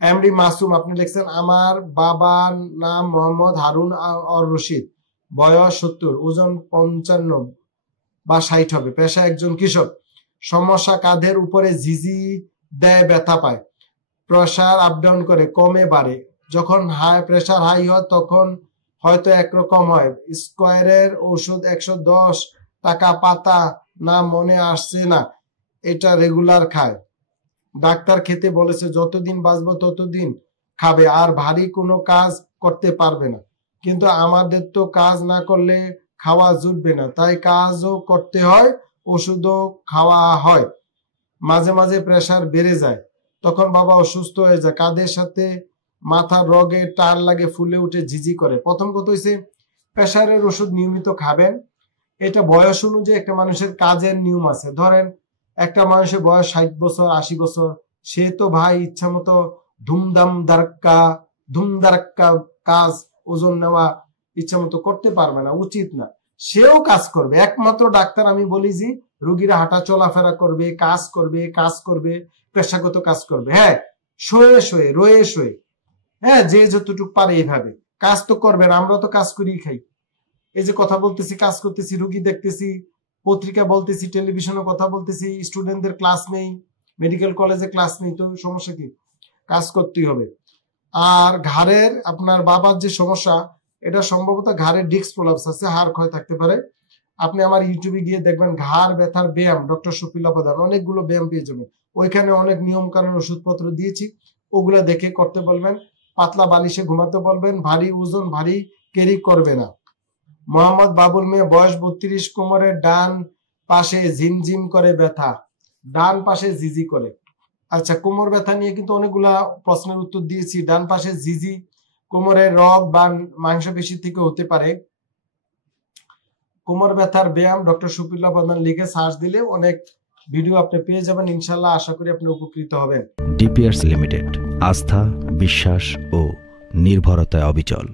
MD Masum আপনি লিখছেন আমার বাবার নাম মোহাম্মদ হারুন আর রশিদ, বয়স 70, ওজন 55 বা 60 হবে, পেশা একজন কৃষক। সমস্যা কাঁধের উপরে ঝিঝি দেয়, ব্যথা পায়, প্রেসার আপ ডাউন করে, কমে বাড়ে, যখন প্রেসার হাই হয় তখন হয়তো একরকম হয়। স্কোয়ারের ওষুধ 110 টাকা পাতা, না মনে আসছে না, এটা রেগুলার খায়। ডাক্তার খেতে বলেছে, যতদিন বাঁচবো ততদিন খাবে, আর ভারী কোনো কাজ করতে পারবে না। কিন্তু আমাদের তো কাজ না করলে খাওয়া জুটবে না, তাই কাজও করতে হয়, ওষুধও খাওয়া হয়। মাঝে মাঝে প্রেসার বেড়ে যায়, তখন বাবা অসুস্থ হয়ে যায়, কাঁধের সাথে মাথার রগে টান লাগে, ফুলে উঠে ঝিঝি করে। প্রথম কথা হচ্ছে প্রেসারের ওষুধ নিয়মিত খাবেন। এটা বয়স অনুযায়ী একটা মানুষের কাজের নিয়ম আছে। ধরেন একটা মানুষের বয়স 60 বছর 80 বছর, সে তো ভাই ইচ্ছা মতো ধুমধারাক্কা কাজ, ওজন নেওয়া ইচ্ছা মতো করতে পারবে না, উচিত না। সেও কাজ করবে, একমাত্র ডাক্তার আমি বলি যে রোগীরা হাঁটা চলাফেরা করবে, কাজ করবে, পেশাগত কাজ করবে। হ্যাঁ, শোয়ে রয়ে শোয়ে, হ্যাঁ, যে যতটুকু পারে এইভাবে কাজ তো করবেন। আমরা তো কাজ করেই খাই। এই যে কথা বলতেছি, কাজ করতেছি, রুগী দেখতেছি, পত্রিকা বলতেছি, টেলিভিশনে কথা বলতেছি, স্টুডেন্টদের ক্লাস নেই, মেডিকেল কলেজে ক্লাস নেই, তো সমস্যা কি? কাজ করতেই হবে। আর ঘাড়ের আপনার বাবার যে সমস্যা, এটা সম্ভবত ঘাড়ের ডিস্ক প্রলাপস আছে, হাড় ক্ষয় থাকতে পারে। আপনি আমার ইউটিউবে গিয়ে দেখবেন ঘাড় ব্যথার ব্যায়াম, ডক্টর শফিউল্লাহ প্রধান, অনেকগুলো ব্যায়াম পেয়ে যাবেন। ওইখানে অনেক নিয়ম কানুন ওষুধপত্র দিয়েছি, ওগুলা দেখে করতে বলবেন। পাতলা বালিশে ঘুমাতে বলবেন, ভারী ওজন ভারী ক্যারি করবে না। মোহাম্মদ বাবুল মেয়ে, বয়স 32, কোমরের ডান পাশে ঝিমঝিম করে ব্যথা, ডান পাশে জিজি করে। আচ্ছা, কোমর ব্যথা নিয়ে কিন্তু অনেকগুলা প্রশ্নের উত্তর দিয়েছি। ডান পাশে জিজি কোমরের রগ বা মাংসপেশি থেকে হতে পারে। কোমর ব্যথার ব্যায়াম ডক্টর শফিউল্লাহ প্রধান লিখে সার্চ দিলে অনেক ভিডিও আপনি পেয়ে যাবেন। ইনশাল্লাহ আশা করি আপনি উপকৃত হবেন। ডিপিআরস লিমিটেড, আস্থা, বিশ্বাস ও নির্ভরতায় অবিচল।